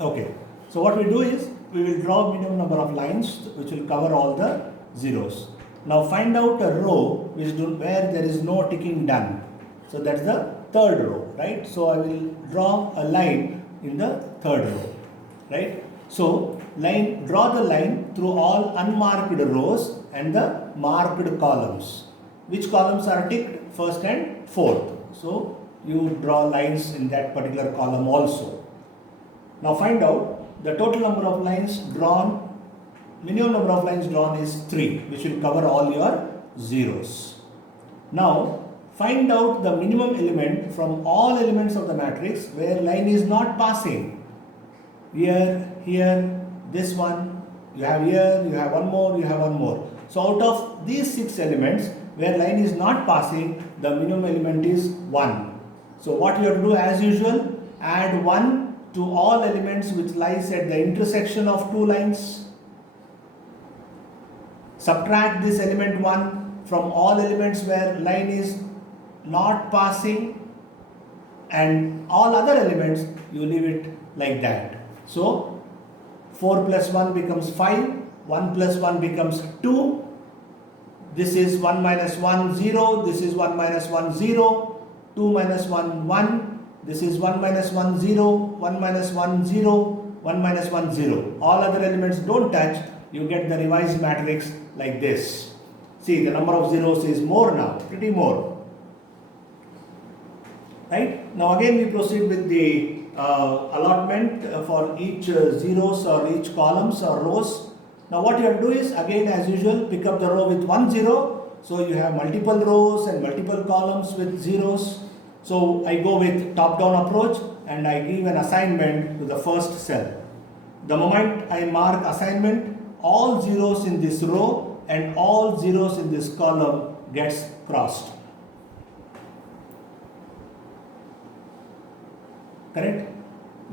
Okay, so what we do is we will draw minimum number of lines which will cover all the zeros. Now find out a row where there is no ticking done. So that's the third row, right? So I will draw a line in the third row, right? So draw the line through all unmarked rows and the marked columns. Which columns are ticked? First and fourth. So you draw lines in that particular column also. Now find out the total number of lines drawn. Minimum number of lines drawn is 3, which will cover all your zeros. Now find out the minimum element from all elements of the matrix where line is not passing. Here, this one, you have here, you have one more, you have one more. So out of these 6 elements where line is not passing, the minimum element is 1. So what you have to do as usual, add 1 to all elements which lies at the intersection of 2 lines. Subtract this element 1 from all elements where line is not passing, and all other elements you leave it like that. So 4 plus 1 becomes 5, 1 plus 1 becomes 2, this is 1 minus 1 0, this is 1 minus 1 0, 2 minus 1 1, this is 1 minus 1 0, 1 minus 1 0, 1 minus 1 0. All other elements don't touch, you get the revised matrix like this. See, the number of zeros is more now, pretty more. Right? Now again we proceed with the allotment for each zeros or each columns or rows. Now what you have to do is, again as usual, pick up the row with 1 0. So you have multiple rows and multiple columns with zeros. So I go with top-down approach and I give an assignment to the first cell. The moment I mark assignment, all zeros in this row and all zeros in this column gets crossed. Correct?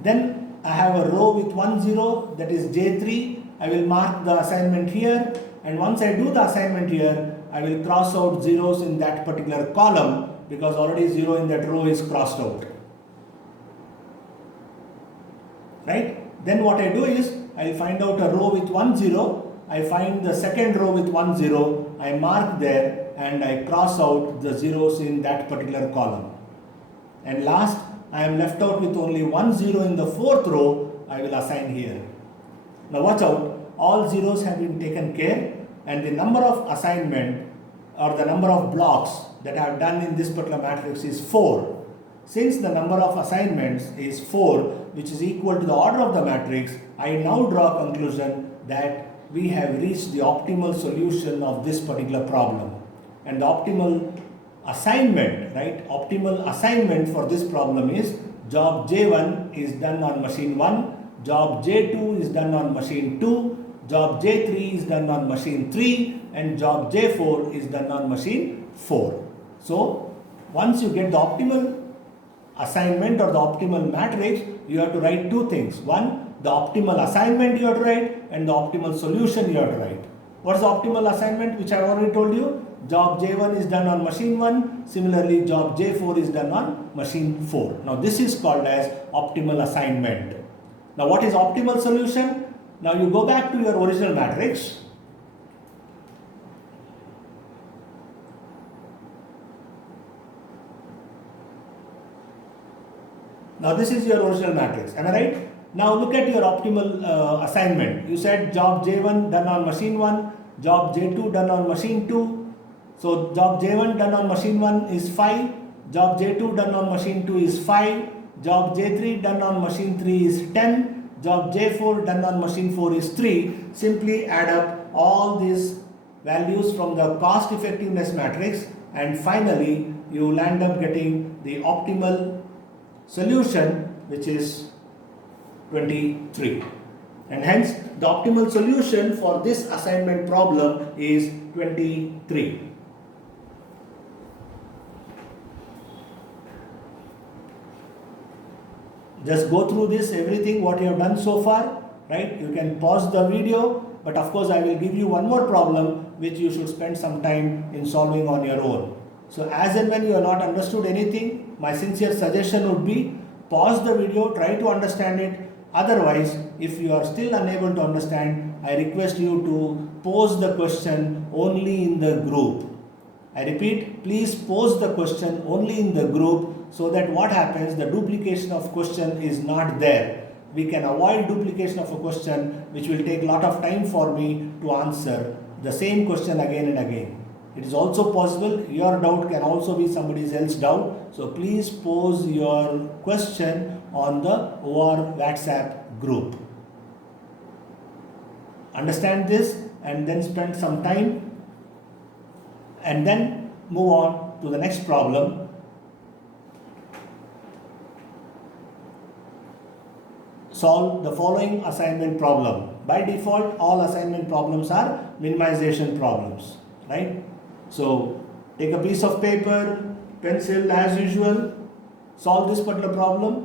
Then I have a row with 1 0, that is J3. I will mark the assignment here, and once I do the assignment here, I will cross out zeros in that particular column because already 0 in that row is crossed out. Right? Then what I do is, I will find out a row with 1 0. I find the second row with 1 0. I mark there and I cross out the zeros in that particular column. And last, I am left out with only 1 0 in the fourth row. I will assign here. Now watch out, all zeros have been taken care, and the number of assignment or the number of blocks that I have done in this particular matrix is 4. Since the number of assignments is 4, which is equal to the order of the matrix, I now draw a conclusion that we have reached the optimal solution of this particular problem. And the optimal assignment, right? Optimal assignment for this problem is job J1 is done on machine 1, job J2 is done on machine 2, job J3 is done on machine 3, and job J4 is done on machine 4. So once you get the optimal assignment or the optimal matrix, you have to write 2 things. One, the optimal assignment you have to write, and the optimal solution you have to write. What is the optimal assignment, which I have already told you? Job J1 is done on machine 1, similarly job J4 is done on machine 4. Now this is called as optimal assignment. Now what is optimal solution? Now you go back to your original matrix. Now this is your original matrix, am I right? Now look at your optimal assignment. You said job J1 done on machine 1, job J2 done on machine 2. So job J1 done on machine 1 is 5, job J2 done on machine 2 is 5, job J3 done on machine 3 is 10, job J4 done on machine 4 is 3. Simply add up all these values from the cost effectiveness matrix, and finally you will end up getting the optimal solution, which is 23. And hence the optimal solution for this assignment problem is 23. Just go through this, everything what you have done so far, right? You can pause the video, but of course I will give you one more problem which you should spend some time in solving on your own. So as and when you have not understood anything, my sincere suggestion would be pause the video, try to understand it, Otherwise, if you are still unable to understand, I request you to pose the question only in the group. I repeat, please pose the question only in the group so that what happens, the duplication of question is not there. We can avoid duplication of a question which will take a lot of time for me to answer the same question again and again. It is also possible your doubt can also be somebody else's doubt. So please pose your question on the OR WhatsApp group. Understand this and then spend some time and then move on to the next problem. Solve the following assignment problem. By default, all assignment problems are minimization problems, right? So take a piece of paper, pencil as usual, solve this particular problem.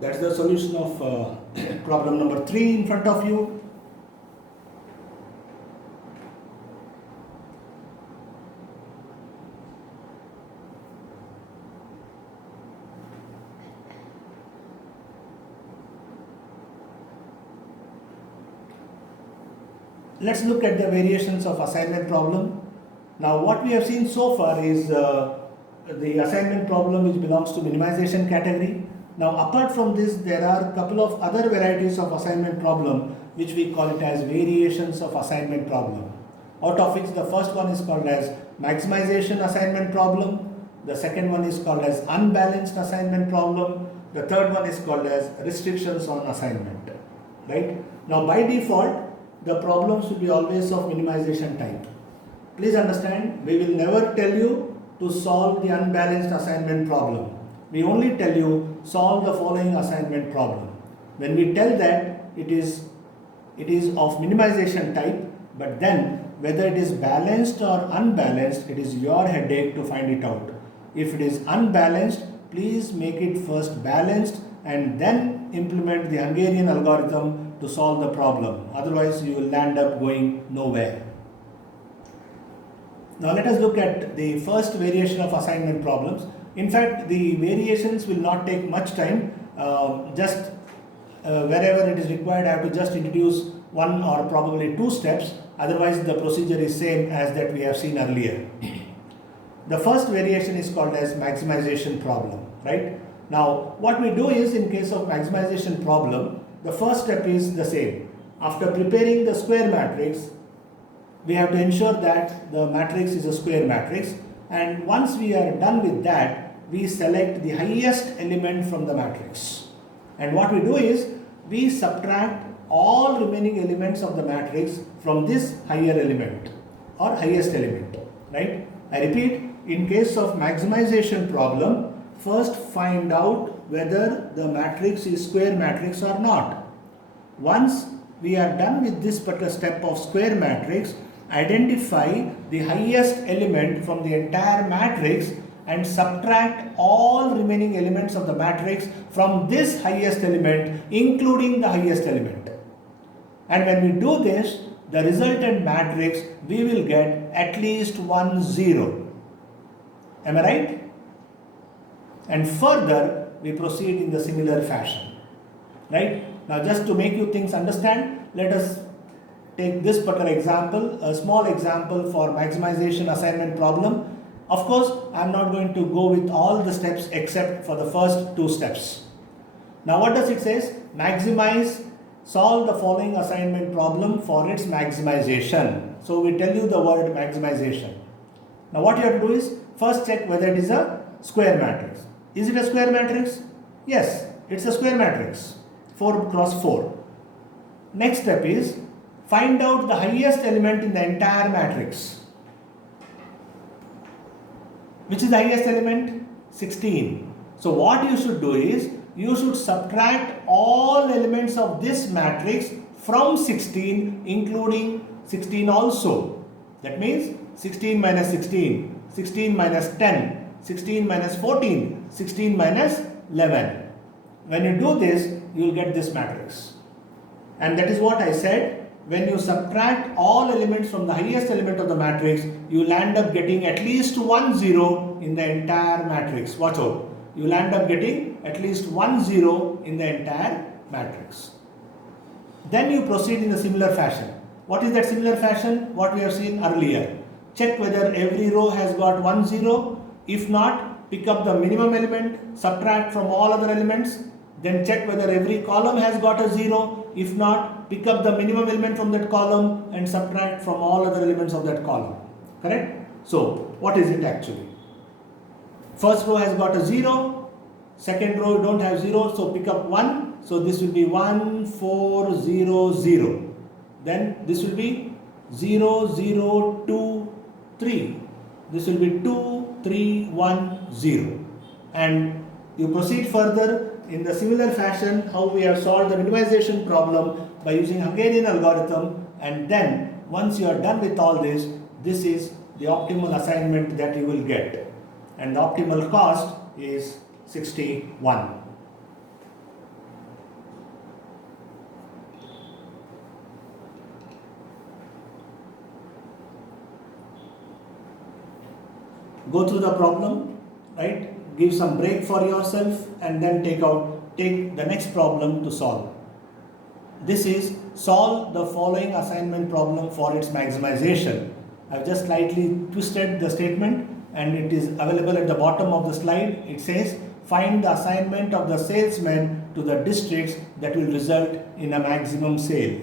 That's the solution of problem number 3 in front of you. Let's look at the variations of assignment problem. Now what we have seen so far is the assignment problem which belongs to minimization category. Now apart from this, there are a couple of other varieties of assignment problem which we call it as variations of assignment problem. Out of which the first one is called as maximization assignment problem, the second one is called as unbalanced assignment problem, the third one is called as restrictions on assignment, right? Now by default, the problems will be always of minimization type. Please understand, we will never tell you to solve the unbalanced assignment problem. We only tell you solve the following assignment problem. When we tell that it is of minimization type, but then whether it is balanced or unbalanced, it is your headache to find it out. If it is unbalanced, please make it first balanced and then implement the Hungarian algorithm to solve the problem. Otherwise, you will end up going nowhere. Now let us look at the first variation of assignment problems. In fact, the variations will not take much time. Wherever it is required, I have to just introduce one or probably two steps. Otherwise, the procedure is same as that we have seen earlier. The first variation is called as maximization problem, right? Now, what we do is in case of maximization problem, the first step is the same. After preparing the square matrix, we have to ensure that the matrix is a square matrix. And once we are done with that, we select the highest element from the matrix. And what we do is, we subtract all remaining elements of the matrix from this higher element or highest element, right? I repeat, in case of maximization problem, first find out whether the matrix is square matrix or not. Once we are done with this particular step of square matrix, identify the highest element from the entire matrix and subtract all remaining elements of the matrix from this highest element, including the highest element. And when we do this, the resultant matrix, we will get at least 1 0. Am I right? And further, we proceed in the similar fashion, right? Now just to make you things understand, let us take this particular example, a small example for maximization assignment problem. Of course, I am not going to go with all the steps except for the first two steps. Now what does it say? Maximize solve the following assignment problem for its maximization. So we tell you the word maximization. Now what you have to do is first check whether it is a square matrix. Is it a square matrix? Yes, it's a square matrix. 4 cross 4. Next step is find out the highest element in the entire matrix. Which is the highest element? 16. So what you should do is you should subtract all elements of this matrix from 16, including 16 also. That means 16 minus 16, 16 minus 10, 16 minus 14, 16 minus 11. When you do this, you will get this matrix. And that is what I said. When you subtract all elements from the highest element of the matrix, you will end up getting at least 1 0 in the entire matrix. Watch out. You will end up getting at least 1 0 in the entire matrix. Then you proceed in a similar fashion. What is that similar fashion? What we have seen earlier. Check whether every row has got 1 0. If not, pick up the minimum element, subtract from all other elements. Then check whether every column has got a 0. If not, pick up the minimum element from that column and subtract from all other elements of that column. Correct? So, what is it actually? First row has got a 0. Second row don't have 0. So, pick up 1. So, this will be 1, 4, 0, 0. Then this will be 0, 0, 2, 3. This will be 2, 3, 1, 0. And you proceed further in the similar fashion how we have solved the minimization problem by using Hungarian algorithm, and then once you are done with all this, this is the optimal assignment that you will get, and the optimal cost is 61. Go through the problem, right? Give some break for yourself and then take the next problem to solve. This is solve the following assignment problem for its maximization. I've just slightly twisted the statement and it is available at the bottom of the slide. It says find the assignment of the salesman to the districts that will result in a maximum sale.